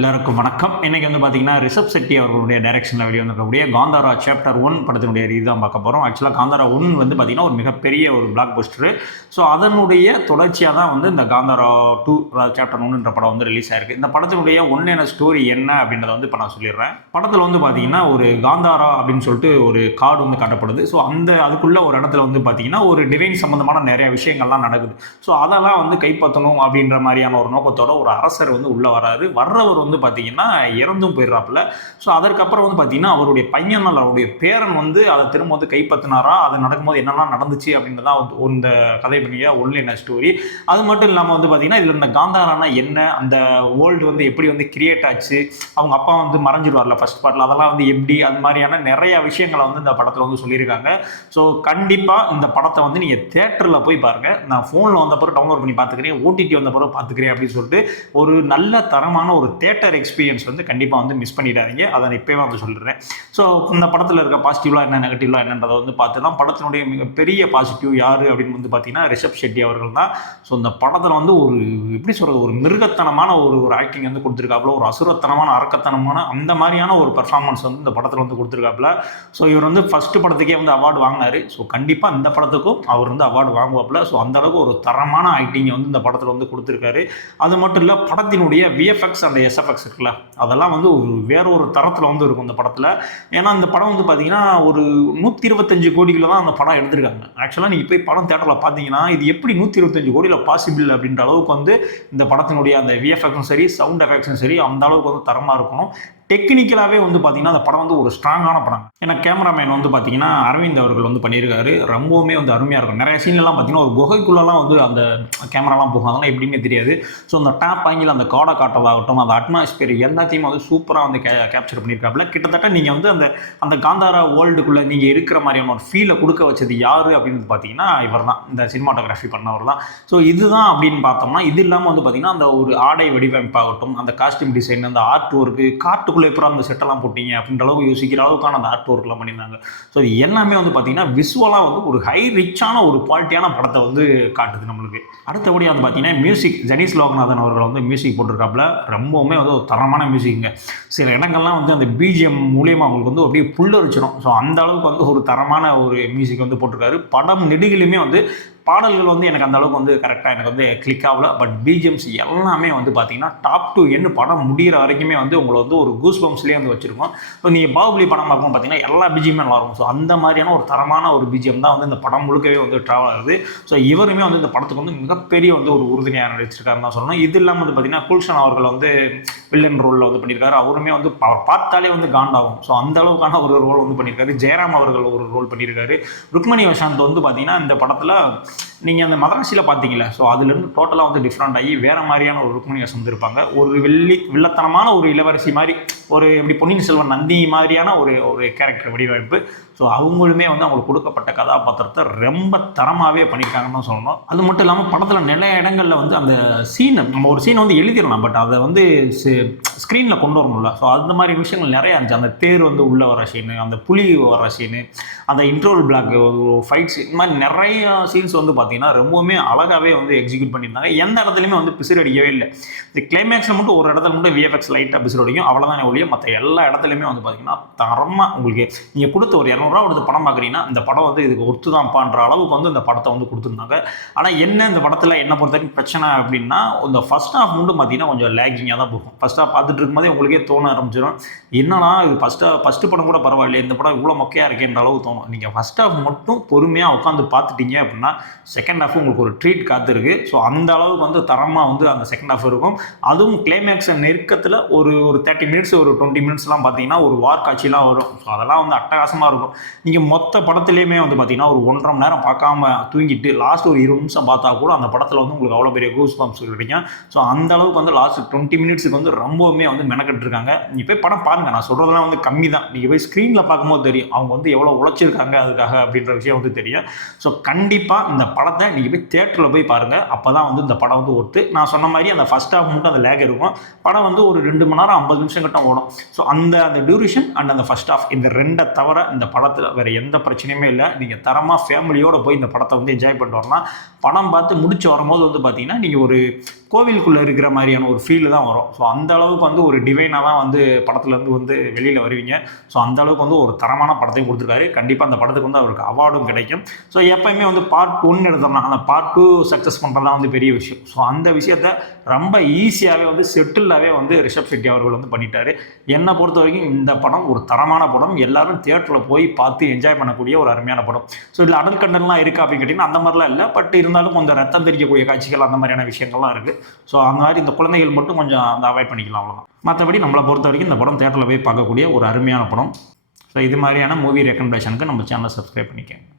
எல்லாருக்கும் வணக்கம். இன்னைக்கு வந்து பார்த்தீங்கன்னா, ரிஷப் செட்டி அவர்களுடைய டைரக்ஷன்ல வெளிவந்திருக்கக்கூடிய காந்தாரா சாப்டர் 1 படத்தினுடைய ரிவ்யூ தான் பார்க்க போறோம். ஆக்சுவலா காந்தாரா 1 வந்து பார்த்தீங்கன்னா, ஒரு மிகப்பெரிய ஒரு பிளாக் பஸ்டரு. ஸோ அதனுடைய தொடர்ச்சியா தான் வந்து இந்த காந்தாரா 2 அதாவது சாப்டர் 1ன்ற படம் வந்து ரிலீஸ் ஆயிருக்கு. இந்த படத்தினுடைய உண்மையான ஸ்டோரி என்ன அப்படின்றத வந்து இப்ப நான் சொல்லிடுறேன். படத்துல வந்து பார்த்தீங்கன்னா, ஒரு காந்தாரா அப்படின்னு சொல்லிட்டு ஒரு கார்டு வந்து காட்டப்படுது. ஸோ அதுக்குள்ள ஒரு இடத்துல வந்து பார்த்தீங்கன்னா, ஒரு டிவைன் சம்பந்தமான நிறைய விஷயங்கள்லாம் நடக்குது. ஸோ அதெல்லாம் வந்து கைப்பற்றணும் அப்படின்ற மாதிரியான ஒரு நோக்கத்தோட ஒரு அரசர் வந்து உள்ள வராரு. வர்றவர் வந்து பார்த்தீங்கன்னா இறந்தும் போயிடுறாப்புல. ஸோ அதற்கப்புறம் வந்து பார்த்தீங்கன்னா அவருடைய பையன் அவருடைய பேரன் வந்து அதை திரும்ப வந்து கைப்பற்றினாரா, அது நடக்கும்போது என்னெல்லாம் நடந்துச்சு அப்படின்றதான் இந்த கதை பண்ணிய ஒன்லைன் ஸ்டோரி. அது மட்டும் இல்லாமல் வந்து பார்த்தீங்கன்னா இதில் இந்த காந்தாரானா என்ன, அந்த வேர்ல்டு வந்து எப்படி வந்து கிரியேட் ஆச்சு, அவங்க அப்பா வந்து மறைஞ்சிருவார்ல ஃபர்ஸ்ட் பார்ட்டில், அதெல்லாம் வந்து எப்படி, அது மாதிரியான நிறைய விஷயங்களை வந்து இந்த படத்தில் வந்து சொல்லியிருக்காங்க. ஸோ கண்டிப்பாக இந்த படத்தை வந்து நீங்கள் தேட்டரில் போய் பாருங்கள். நான் ஃபோனில் வந்த பிறகு டவுன்லோட் பண்ணி பார்த்துக்கிறேன், ஓடிடி வந்த பிறகு பார்த்துக்கிறேன் அப்படின்னு சொல்லிட்டு ஒரு நல்ல தரமான ஒரு தேட்டர் எக்ஸ்பீரியன்ஸ் வந்து கண்டிப்பாக வந்து மிஸ் பண்ணிடாதீங்க. அதை நான் இப்போவே வந்து சொல்லிடுறேன். ஸோ இந்த படத்தில் இருக்க பாசிட்டிவ்லாம் என்ன, நெகட்டிவ்லாம் என்னன்றதை வந்து பார்த்துலாம். படத்தினுடைய மிகப்பெரிய பாசிட்டிவ் யார் அப்படின்னு வந்து பார்த்தீங்கன்னா ரிஷப் செட்டி அவர்கள் தான். ஸோ இந்த படத்தில் வந்து ஒரு எப்படி சொல்கிறது, ஒரு மிருகத்தனமான ஒரு ஆக்டிங் வந்து கொடுத்துருக்காப்புல, ஒரு அசுரத்தனமான அரக்கத்தனமான அந்த மாதிரியான ஒரு பர்ஃபார்மன்ஸ் வந்து இந்த படத்தில் வந்து கொடுத்துருக்காப்புல. ஸோ இவர் வந்து ஃபர்ஸ்ட் படத்துக்கே வந்து அவார்டு வாங்கினார். ஸோ கண்டிப்பாக இந்த படத்துக்கும் அவர் வந்து அவார்டு வாங்குவாப்புல. ஸோ அந்த அளவுக்கு ஒரு தரமான ஆக்டிங்கை வந்து இந்த படத்தில் வந்து கொடுத்துருக்காரு. அது மட்டும் இல்லை, படத்தினுடைய விஎஃப்எக்ஸ் அண்ட் எஸ்எஃப்எக்ஸ் இருக்குல்ல, அதெல்லாம் வந்து வேற ஒரு தரத்தில் வந்து இருக்கும் இந்த படத்தில். ஏன்னா இந்த படம் வந்து பார்த்தீங்கன்னா ஒரு 125 கோடியில் தான் அந்த படம் எடுத்திருக்காங்க. ஆக்சுவலாக நீங்கள் போய் படம் தேட்டரில் பார்த்தீங்கன்னா இது எப்படி 125 கோடியில் பாசிபிள் அப்படின்ற அளவுக்கு வந்து இந்த படத்தினுடைய அந்த விஎஃப்எக்ஸும் சரி, சவுண்ட் எஃபெக்ட்ஸும் சரி, அந்த அளவுக்கு வந்து தரமாக இருக்கணும். டெக்னிக்கலாகவே வந்து பார்த்தீங்கன்னா அந்த படம் வந்து ஒரு ஸ்ட்ராங்கான படம். ஏன்னா கேமராமேன் வந்து பார்த்தீங்கன்னா அரவிந்த் அவர்கள் வந்து பண்ணியிருக்காரு. ரொம்பவுமே வந்து அருமையாக இருக்கும். நிறைய சீன்லாம் பார்த்தீங்கன்னா ஒரு குகைக்குள்ளெல்லாம் வந்து அந்த கேமராலாம் போகும், அதெல்லாம் எப்படின்னே தெரியாது. ஸோ அந்த டாப் ஆங்கில் அந்த காடை காட்டுறதாகட்டும், அந்த அட்மாஸ்பியர் எல்லாத்தையுமே வந்து சூப்பராக வந்து கேப்சர் பண்ணியிருக்காப்புல. கிட்டத்தட்ட நீங்கள் வந்து அந்த அந்த காந்தாரா வேர்ல்டுக்குள்ளே நீங்கள் இருக்கிற மாதிரியான ஒரு ஃபீலை கொடுக்க வச்சது யார் அப்படின்னு பார்த்தீங்கன்னா இவர் தான், இந்த சினிமாட்டோகிராஃபி பண்ணவர் தான். ஸோ இதுதான் அப்படின்னு பார்த்தோம்னா, இது இல்லாமல் வந்து பார்த்தீங்கன்னா அந்த ஒரு ஆடை வடிவமைப்பாகட்டும், அந்த காஸ்டியூம் டிசைன், அந்த ஆர்ட் ஒர்க்கு, காட்டுக்குள்ளே எப்போ அந்த செட்டெல்லாம் போட்டிங்க அப்படின்ற அளவுக்கு யோசிக்கிற அளவுக்கான அந்த ஆர்ட் ஒர்க்லாம் பண்ணியிருந்தாங்க. ஸோ இது எல்லாமே வந்து பார்த்தீங்கன்னா விசுவலாக வந்து ஒரு ஹை ரிச்சான ஒரு குவாலிட்டியான படத்தை வந்து காட்டுது நம்மளுக்கு. அடுத்தபடி வந்து பார்த்தீங்கன்னா மியூசிக், ஜெனிஸ் லோகநாதன் அவர்கள் வந்து மியூசிக் போட்டிருக்காப்புல. ரொம்பவுமே வந்து ஒரு தரமான மியூசிக்குங்க. சில இடங்கள்லாம் வந்து அந்த பிஜிஎம் மூலியமாக அவங்களுக்கு வந்து அப்படியே புல்லரிச்சிடும். ஸோ அந்த அளவுக்கு வந்து ஒரு தரமான ஒரு மியூசிக் வந்து போட்டிருக்காரு. படம் நெடுகிலுமே வந்து பாடல்கள் வந்து எனக்கு அந்த அளவுக்கு வந்து கரெக்டாக எனக்கு வந்து கிளிக் ஆகல. பட் பிஜிஎம்ஸ் எல்லாமே வந்து பார்த்தீங்கன்னா டாப் டு எண்டு படம் முடிகிற வரைக்குமே வந்து உங்களை வந்து ஒரு கூஸ் பம்ப்ஸ்லேயே வந்து வச்சிருக்கோம். ஸோ நீங்கள் பாகுபலி படம் பார்க்கும்போது பார்த்தீங்கன்னா எல்லா பிஜிஎம்மே நல்லா இருக்கும். ஸோ அந்த மாதிரியான ஒரு தரமான ஒரு பிஜிஎம் தான் வந்து இந்த படம் முழுக்கவே வந்து ட்ராவல் ஆகுது. ஸோ இவருமே வந்து இந்த படத்துக்கு வந்து மிகப்பெரிய வந்து ஒரு உறுதுணையாக நடிச்சிருக்காருன்னு தான் சொல்லணும். இது இல்லாமல் வந்து பார்த்தீங்கன்னா குல்ஷன் அவர்கள் வந்து வில்லன் ரோலில் வந்து பண்ணியிருக்காரு. அவருமே வந்து பார்த்தாலே வந்து காண்டாகும். ஸோ அந்த அளவுக்கான ஒரு ரோல் வந்து பண்ணியிருக்காரு. ஜெயராம் அவர்கள் ஒரு ரோல் பண்ணியிருக்காரு. ருக்மணி வசந்த் வந்து பார்த்தீங்கன்னா இந்த படத்தில் நீங்கள் அந்த மதராசியில் பார்த்தீங்களா, ஸோ அதுலேருந்து டோட்டலாக வந்து டிஃப்ரெண்ட் ஆகி வேறு மாதிரியான ஒரு ருக்மணி வசந்த் இருப்பாங்க. ஒரு வில்லத்தனமான ஒரு இளவரசி மாதிரி, ஒரு எப்படி பொன்னியின் செல்வன் நந்தி மாதிரியான ஒரு கேரக்டர் வடிவமைப்பு. ஸோ அவங்களுமே வந்து அவங்களுக்கு கொடுக்கப்பட்ட கதாபாத்திரத்தை ரொம்ப தரமாகவே பண்ணியிருக்காங்கன்னு தான் சொல்லணும். அது மட்டும் இல்லாமல் படத்தில் நிறைய இடங்களில் வந்து அந்த நம்ம ஒரு சீனை வந்து எழுதிடலாம், பட் அதை வந்து ஸ்க்ரீனில் கொண்டு வரணும்ல. ஸோ அந்த மாதிரி விஷயங்கள் நிறையா இருந்துச்சு. அந்த தேர் வந்து உள்ளே வர சீனு, அந்த புலி வர சீனு, அந்த இன்ட்ரோல் பிளாக் ஃபைட் சீன், இந்த மாதிரி நிறைய சீன்ஸ் வந்து பார்த்தீங்கன்னா ரொம்பவுமே அழகாகவே வந்து எக்ஸிக்யூட் பண்ணியிருந்தாங்க. எந்த இடத்துலையுமே வந்து பிசிறு அடிக்கவே இல்லை. இந்த கிளைமேக்ஸில் மட்டும் ஒரு இடத்துல மட்டும் விஎஃப்எக்ஸ் லைட்டாக பிசிறு அடிக்கும், அவ்வளோதான் ஒழிய மற்ற எல்லா இடத்துலையுமே வந்து பார்த்தீங்கன்னா தரமாக உங்களுக்கு நீங்கள் கொடுத்த ஒரு 200 ரூபா கொடுத்து படம் பார்க்குறீங்கன்னா இந்த படம் வந்து இதுக்கு ஒர்த்து தான்ப்பான்ற அளவுக்கு வந்து இந்த படத்தை வந்து கொடுத்துருந்தாங்க. ஆனால் என்ன இந்த படத்தில் என்ன பொறுத்த வரைக்கும் பிரச்சனை அப்படின்னா, இந்த ஃபர்ஸ்ட் ஹாஃப் மட்டும் பார்த்தீங்கன்னா கொஞ்சம் லேகிங்காக தான் போகும். ஃபர்ஸ்ட் ஹாஃப் பார்த்துட்டு இருக்கும்போதே உங்களுக்கே தோண ஆரம்பிச்சிடும், என்னன்னா இது ஃபஸ்ட்டு படம் கூட பரவாயில்ல, இந்த படம் இவ்வளோ மொக்கையாக இருக்கேன்ற அளவுக்கு தோணும். நீங்கள் ஃபர்ஸ்ட் ஹாஃப் மட்டும் பொறுமையாக உட்காந்து பார்த்துட்டீங்க அப்படின்னா செகண்ட் ஹாஃப் உங்களுக்கு ஒரு ட்ரீட் காத்திருக்கு. ஸோ அந்த அளவுக்கு வந்து தரமாக வந்து அந்த செகண்ட் ஹாஃப் இருக்கும். அதுவும் கிளைமேக்ஸ் நெருக்கத்தில் ஒரு 30 மினிட்ஸ் ஒரு 20 மினிட்ஸ்லாம் பார்த்தீங்கன்னா ஒரு வார் காட்சிலாம் வரும். ஸோ அதெல்லாம் வந்து அட்டகாசமாக இருக்கும். நீங்கள் மொத்த படத்துலேயுமே வந்து பார்த்தீங்கன்னா ஒரு 1.5 மணி நேரம் பார்க்காம தூங்கிட்டு லாஸ்ட் ஒரு 20 நிமிஷம் பார்த்தா கூட அந்த படத்தில் வந்து உங்களுக்கு அவ்வளோ பெரிய கூஸ் பம்ப்ஸ் கிடைக்கும். ஸோ அந்த அளவுக்கு வந்து லாஸ்ட் 20 மினிட்ஸுக்கு வந்து ரொம்பவுமே வந்து மெனக்கெட்டு இருக்காங்க. நீங்கள் போய் படம் பாருங்கள், நான் சொல்கிறதுலாம் வந்து கம்மி தான். நீங்கள் போய் ஸ்க்ரீனில் பார்க்கும்போது தெரியும் அவங்க வந்து எவ்வளோ உழைச்சிருக்காங்க அதுக்காக அப்படின்ற விஷயம் வந்து தெரியும். ஸோ கண்டிப்பாக இந்த படத்தை படத்தை நீங்கள் போய் தேட்டரில் போய் பாருங்கள். அப்போ தான் வந்து இந்த படம் வந்து ஒர்த்து. நான் சொன்ன மாதிரி அந்த ஃபர்ஸ்ட் ஹாஃப் மட்டும் அந்த லேக் இருக்கும். படம் வந்து ஒரு 2 மணி நேரம் 50 நிமிஷம் கிட்ட ஓடும். ஸோ அந்த டியூரேஷன் அண்ட் அந்த ஃபர்ஸ்ட் ஹாஃப் இந்த 2 தவிர இந்த படத்தில் வேறு எந்த பிரச்சனையுமே இல்லை. நீங்கள் தரமாக ஃபேமிலியோடு போய் இந்த படத்தை வந்து என்ஜாய் பண்ணிட்டு வரலாம். படம் பார்த்து முடிச்சு வரும்போது வந்து பார்த்தீங்கன்னா நீங்கள் ஒரு கோவிலுக்குள்ளே இருக்கிற மாதிரியான ஒரு ஃபீல் தான் வரும். ஸோ அந்த அளவுக்கு வந்து ஒரு டிவைனாக தான் வந்து படத்துலேருந்து வந்து வெளியில் வருவீங்க. ஸோ அந்த அளவுக்கு வந்து ஒரு தரமான படத்தையும் கொடுத்துருக்காரு. கண்டிப்பாக அந்த படத்துக்கு வந்து அவருக்கு அவார்டும் கிடைக்கும். ஸோ எப்பயுமே வந்து பார்ட் 1 எடுத்துடலாம், அந்த பார்ட் 2 சக்ஸஸ் பண்ணுறதா வந்து பெரிய விஷயம். ஸோ அந்த விஷயத்த ரொம்ப ஈஸியாகவே வந்து செட்டிலாகவே வந்து ரிஷப் ஷெட்டி அவர்கள் வந்து பண்ணிட்டாரு. என்னை பொறுத்த வரைக்கும் இந்த படம் ஒரு தரமான படம். எல்லாரும் தியேட்டரில் போய் பார்த்து என்ஜாய் பண்ணக்கூடிய ஒரு அருமையான படம். ஸோ இதில் அடல் கண்டென்ட்லாம் இருக்குது அப்படின்னு கேட்டிங்கன்னா அந்த மாதிரிலாம் இல்லை. பட் இருந்தாலும் கொஞ்சம் ரத்தம் தெரிக்கக்கூடிய காட்சிகள் அந்த மாதிரியான விஷயங்கள்லாம் இருக்குது. ஸோ அந்த மாதிரி இந்த குழந்தைகள் மட்டும் கொஞ்சம் அந்த அவாய்ட் பண்ணிக்கலாம், அவ்வளோதான். மற்றபடி நம்மளை பொறுத்த வரைக்கும் இந்த படம் தியேட்டரில் போய் பார்க்கக்கூடிய ஒரு அருமையான படம். ஸோ இது மாதிரியான மூவி ரெக்கமெண்டேஷனுக்கு நம்ம சேனலை சப்ஸ்கிரைப் பண்ணிக்கோங்க.